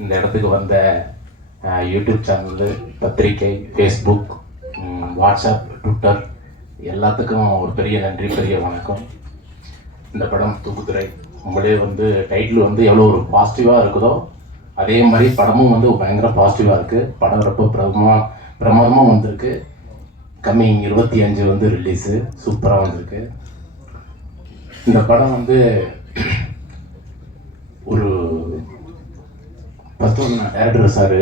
இந்த இடத்துக்கு வந்த யூடியூப் சேனலு பத்திரிக்கை ஃபேஸ்புக் வாட்ஸ்அப் ட்விட்டர் எல்லாத்துக்கும் ஒரு பெரிய நன்றி பெரிய வணக்கம். இந்த படம் தூக்குதுரை உங்களே வந்து டைட்டில் வந்து எவ்வளோ ஒரு பாசிட்டிவாக இருக்குதோ அதே மாதிரி படமும் வந்து பயங்கர பாசிட்டிவாக இருக்குது படம் ரொம்ப பிரமா பிரமாதமாக வந்திருக்கு. கம்மிங் இருபத்தி அஞ்சு வந்து ரிலீஸு சூப்பராக வந்திருக்கு. இந்த படம் வந்து ஒரு ஃபஸ்ட்டு வந்து டேரக்டர் சார்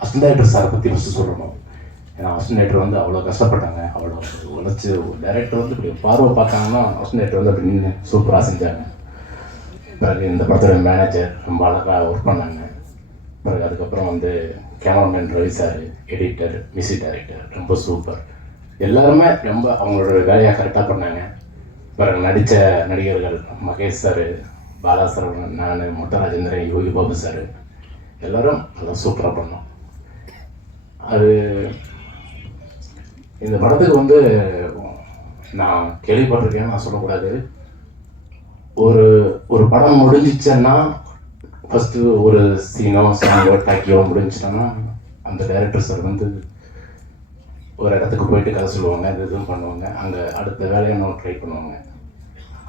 அசிஸ்டன்ட் டேரக்டர் சாரை பற்றி ஃபஸ்ட்டு சொல்லணும். ஏன்னா அசிஸ்டன்ட் டேரக்டர் வந்து அவ்வளோ கஷ்டப்பட்டாங்க அவ்வளோ உழைச்சி டேரக்டர் வந்து இப்படி பார்வை பார்த்தாங்கன்னா அசிஸ்டன்ட் டேரக்டர் வந்து அப்படி நின்று சூப்பராக செஞ்சாங்க. பிறகு இந்த படத்தோட மேனேஜர் ரொம்ப அழகாக ஒர்க் பண்ணாங்க. பிறகு அதுக்கப்புறம் வந்து cameraman Ravi sir editor music director ரொம்ப சூப்பர் எல்லாருமே ரொம்ப அவங்களோட வேலையை கரெக்டாக பண்ணாங்க. பிறகு நடித்த நடிகர்கள் மகேஷ் சார் பாலா சரவணன் நான் மொட்டை ராஜேந்திரன் யோகி பாபு சார். எல்லோரும் நல்லா சூப்பராக பண்ணோம். அது இந்த படத்துக்கு வந்து நான் கேள்விப்பட்டிருக்கேன் நான் சொல்லக்கூடாது. ஒரு ஒரு படம் முடிஞ்சிச்சேன்னா ஃபஸ்ட்டு ஒரு சீனோ சாங்கோ டாக்கியோ முடிஞ்சிட்டோன்னா அந்த டைரக்டர் சார் வந்து ஒரு இடத்துக்கு போயிட்டு கதை சொல்லுவாங்க இது இதுவும் பண்ணுவாங்க. அங்கே அடுத்த வேலையை நம்ம ட்ரை பண்ணுவாங்க.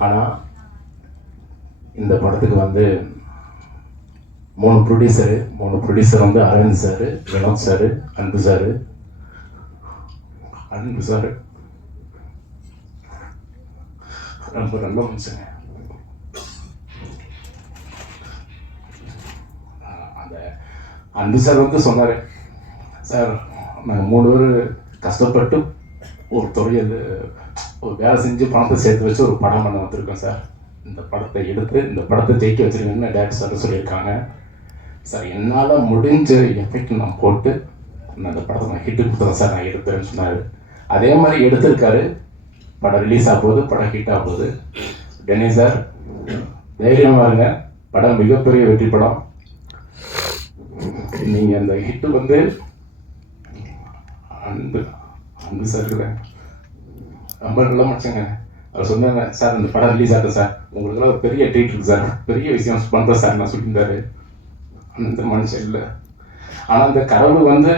ஆனால் இந்த படத்துக்கு வந்து மூணு ப்ரொடியூசரு மூணு ப்ரொடியூசர் வந்து Arvind sir Vinod sir Anbu sir. Anbu sir. ரொம்ப நல்ல மனுஷங்க. அந்த அன்பு சார் வந்து சொன்னார். சார் நாங்கள் மூணு பேர் கஷ்டப்பட்டு ஒரு துறையில் ஒரு வேலை செஞ்சு பணத்தை சேர்த்து வச்சு ஒரு படம் பண்ண வந்திருக்கோம் சார். இந்த படத்தை எடுத்து இந்த படத்தை ஜெயிக்க வச்சுருக்கேன்னு டேரக்டர் சார் சொல்லியிருக்காங்க. சார் என்னால் முடிஞ்ச எஃபெக்ட் நான் போட்டு நான் அந்த படத்தை நான் ஹிட்டு கொடுத்தேன் சார் நான் எடுத்தேன்னு சொன்னார். அதே மாதிரி எடுத்திருக்காரு. படம் ரிலீஸ் ஆக போகுது படம் ஹிட் ஆக போகுது டென்னி சார் தைரியமாக இருங்க படம் மிகப்பெரிய வெற்றி படம். நீங்கள் அந்த ஹிட்டு வந்து அன்பு அன்பு சார் இருக்கிறேன் ரொம்ப நல்ல மனுஷங்க அவர் சொன்னாங்க சார் இந்த படம் ரிலீஸ் ஆகுது சார். உங்களுக்குலாம் ஒரு பெரிய ட்ரீட் இருக்கு சார். பெரிய விஷயம் பண்ணுறேன் சார் நான் சொல்லியிருந்தாரு. அந்த மனுஷன் இல்லை. ஆனால் அந்த கடவுள் வந்து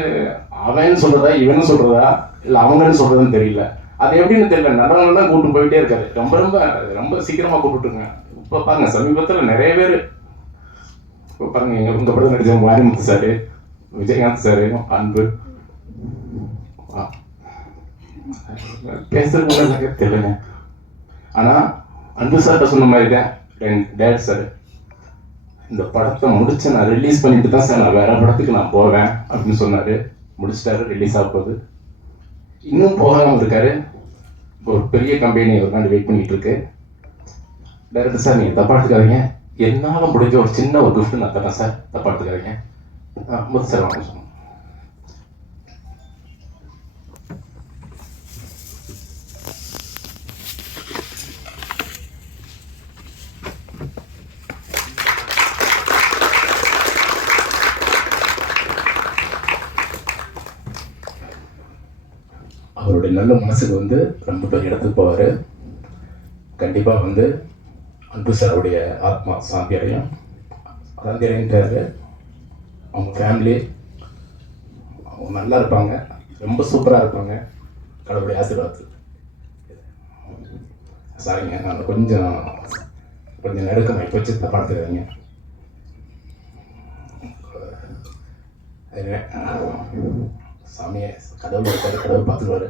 அவன் சொல்கிறதா இவனு சொல்கிறதா இல்லை அவங்கன்னு சொல்கிறதுன்னு தெரியல. அது எப்படின்னு தெரியல. நடனம்லாம் கூப்பிட்டு போயிட்டே இருக்காரு. ரொம்ப ரொம்ப ரொம்ப சீக்கிரமாக கூப்பிட்டுருங்க இப்போ பாருங்க சமீபத்தில் நிறைய பேர் இப்போ பாருங்க எங்கள் உங்க படத்தில் நடிச்ச வாரிமுத்து சார் விஜயகாந்த் சார் அன்பு. ஆ. பேசுறது கூட தெரியலங்க. ஆனால் அன்பு சார்கிட்ட சொன்ன மாதிரி தான் என் டேட் சார் இந்த படத்தை முடிச்சு நான் ரிலீஸ் பண்ணிட்டு தான் சார் நான் வேற படத்துக்கு நான் போவேன் அப்படின்னு சொன்னார். முடிச்சிட்டாரு ரிலீஸ் ஆக போகுது. இன்னும் போகாமல் இருக்காரு. இப்போ ஒரு பெரிய கம்பெனி ஒரு நாள் வெயிட் பண்ணிட்டு இருக்கு. டேரக்டர் சார் நீங்கள் தப்பா எடுத்துக்காதீங்க என்னால் முடிஞ்ச ஒரு சின்ன ஒரு கிஃப்ட் நான் தரேன் சார் தப்பா எடுத்துக்காதீங்க முதல் சார் வாங்க அவருடைய நல்ல மனசுக்கு வந்து ரொம்ப பெரிய இடத்துக்கு போவார் கண்டிப்பாக வந்து அன்பு சாருடைய ஆத்மா சாந்தி அடையும் சாந்தி அடைன்றாரு அவங்க ஃபேமிலி அவங்க நல்லா இருப்பாங்க. ரொம்ப சூப்பராக இருப்பாங்க. கடவுளுடைய ஆசீர்வாதத்தில். சாரிங்க நான் கொஞ்சம் கொஞ்சம் நடுக்கம் இப்போ வச்சு தப்பாடுத்துக்கிறீங்க சாமியை கடவுள் இருக்காரு கடவுள் பார்த்துருவாரு.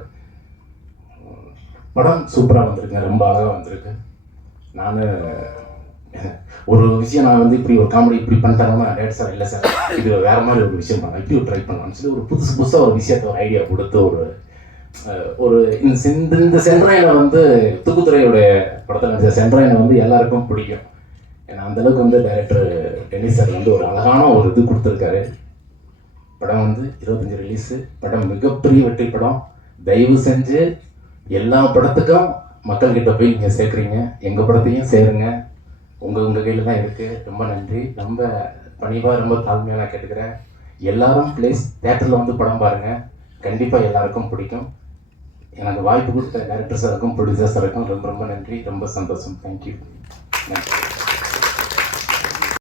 படம் சூப்பராக வந்திருக்குங்க ரொம்ப அழகாக வந்திருக்கு. நான் ஒரு விஷயம் நான் வந்து இப்படி ஒரு காமெடி இப்படி பண்ணிட்டாங்கன்னா டேட் சார் இல்லை சார் இது வேற மாதிரி ஒரு விஷயம் பண்ணலாம் இப்படி ஒரு ட்ரை பண்ணலாம்னு சொல்லி ஒரு புதுசு புதுசாக ஒரு விஷயத்த ஒரு ஐடியா கொடுத்து ஒரு ஒரு இந்த இந்த சென்ட்ராயனை வந்து தூக்குத்துறையோடைய படத்தில் நடிச்ச சென்ட்ராயனை வந்து எல்லாருக்கும் பிடிக்கும். ஏன்னா அந்தளவுக்கு வந்து டைரக்டர் டென்னிஸ் சார் வந்து ஒரு அழகான ஒரு இது கொடுத்துருக்காரு. படம் வந்து இருபத்தஞ்சி ரிலீஸு படம் மிகப்பெரிய வெற்றி படம். தயவு செஞ்சு எல்லா படத்துக்கும் மக்கள்கிட்ட போய் நீங்கள் சேர்க்குறீங்க. எங்கள் படத்தையும் சேருங்க. உங்கள் உங்கள் கையில் தான் இருக்குது ரொம்ப நன்றி. ரொம்ப பணிவாக ரொம்ப தாழ்மையாக நான் கேட்டுக்கிறேன். எல்லாரும் ப்ளீஸ் தேட்டரில் வந்து படம் பாருங்கள் கண்டிப்பாக எல்லாருக்கும் பிடிக்கும். எனக்கு வாய்ப்பு கொடுத்த டேரக்டர் சாருக்கும் ப்ரொடியூசர் சாருக்கும் ரொம்ப ரொம்ப நன்றி. ரொம்ப சந்தோஷம். தேங்க்யூ நன்றி.